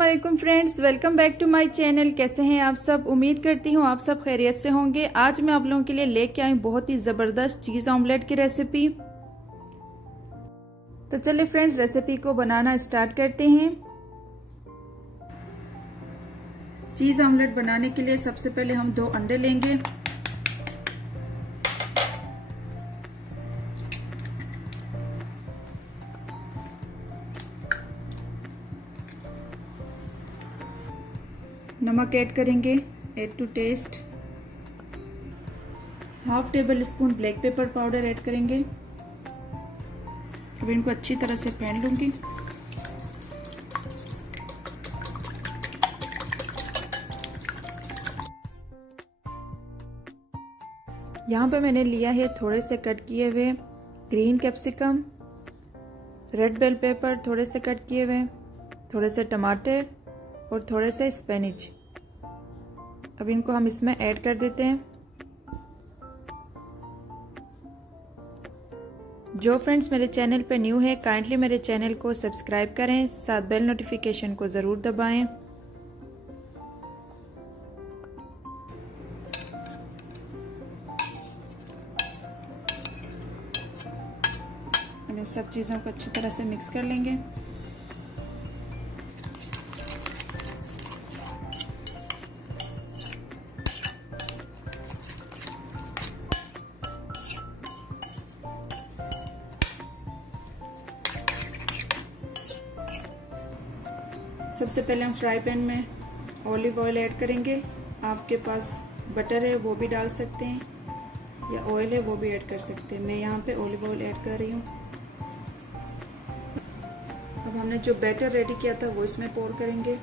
अस्सलामुअलैकुम friends, welcome back to my channel. कैसे हैं आप सब? उम्मीद करती हूँ आप सब खैरियत से होंगे। आज मैं आप लोगों के लिए लेके आई बहुत ही जबरदस्त चीज ऑमलेट की रेसिपी। तो चलिए फ्रेंड्स, रेसिपी को बनाना स्टार्ट करते हैं। चीज ऑमलेट बनाने के लिए सबसे पहले हम 2 अंडे लेंगे। नमक ऐड करेंगे, add to taste. Half tablespoon black pepper powder add करेंगे। अब इनको अच्छी तरह से फेंट लूंगी। यहाँ पे मैंने लिया है थोड़े से कट किए हुए green capsicum, red bell pepper थोड़े से कट किए हुए, थोड़े से टमाटर और थोड़े से स्पिनच। अब इनको हम इसमें ऐड कर देते हैं। जो फ्रेंड्स मेरे चैनल पे न्यू है, काइंडली मेरे चैनल को सब्सक्राइब करें, साथ बेल नोटिफिकेशन को ज़रूर दबाएं। अब इन सब चीज़ों को अच्छी तरह से मिक्स कर लेंगे। सबसे पहले हम फ्राई पैन में ऑलिव ऑयल ऐड करेंगे। आपके पास बटर है वो भी डाल सकते हैं, या ऑयल है वो भी ऐड कर सकते हैं। मैं यहाँ पे ऑलिव ऑयल ऐड कर रही हूँ। अब हमने जो बैटर रेडी किया था वो इसमें पोर करेंगे।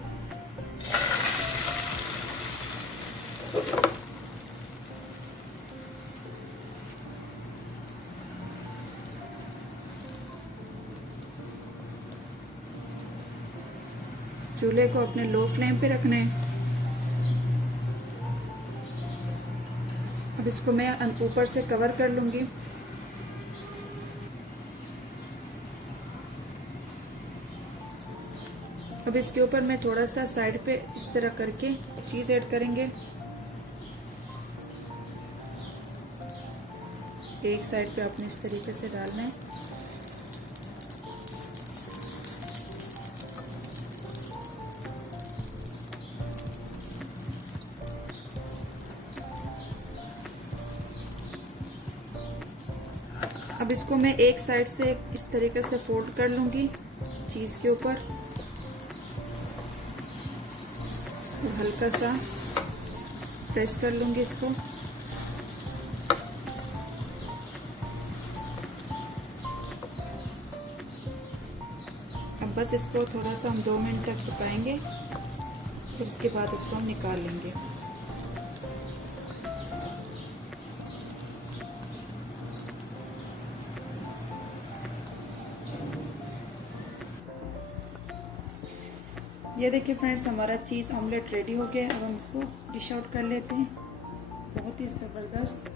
चूल्हे को अपने लो फ्लेम पे रखना है। अब इसको मैं ऊपर से कवर कर लूंगी। अब इसके ऊपर मैं थोड़ा सा साइड पे इस तरह करके चीज ऐड करेंगे। एक साइड पे आपने इस तरीके से डालना है। अब इसको मैं एक साइड से इस तरीके से फोल्ड कर लूंगी चीज के ऊपर, और हल्का सा प्रेस कर लूंगी इसको। अब बस इसको थोड़ा सा हम 2 मिनट तक पकाएंगे, फिर इसके बाद इसको हम निकाल लेंगे। ये देखिए फ्रेंड्स, हमारा चीज़ ऑमलेट रेडी हो गया। अब हम इसको डिश आउट कर लेते हैं। बहुत ही ज़बरदस्त।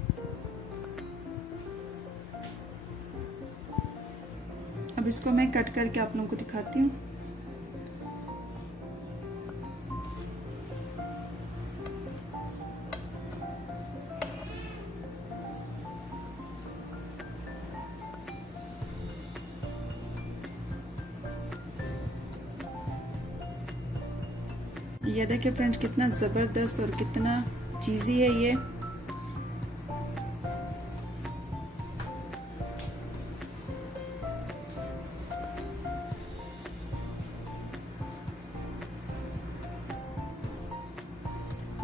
अब इसको मैं कट करके आप लोगों को दिखाती हूँ। ये देखिए फ्रेंड्स, कितना जबरदस्त और कितना चीज़ी है ये।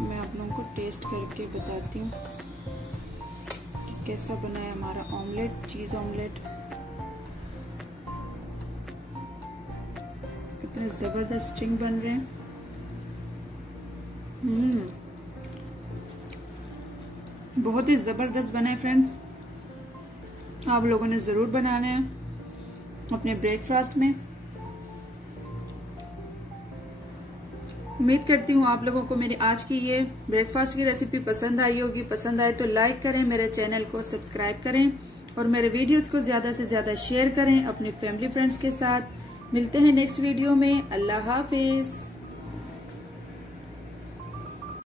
मैं आप लोगों को टेस्ट करके बताती हूँ कि कैसा बना है हमारा ऑमलेट, चीज ऑमलेट। कितने जबरदस्त स्ट्रिंग बन रहे हैं। बहुत ही जबरदस्त बना है फ्रेंड्स। आप लोगों ने जरूर बनाना है अपने ब्रेकफास्ट में। उम्मीद करती हूँ आप लोगों को मेरी आज की ये ब्रेकफास्ट की रेसिपी पसंद आई होगी। पसंद आए तो लाइक करें, मेरे चैनल को सब्सक्राइब करें और मेरे वीडियोस को ज्यादा से ज्यादा शेयर करें अपने फैमिली फ्रेंड्स के साथ। मिलते हैं नेक्स्ट वीडियो में। अल्लाह हाफिज।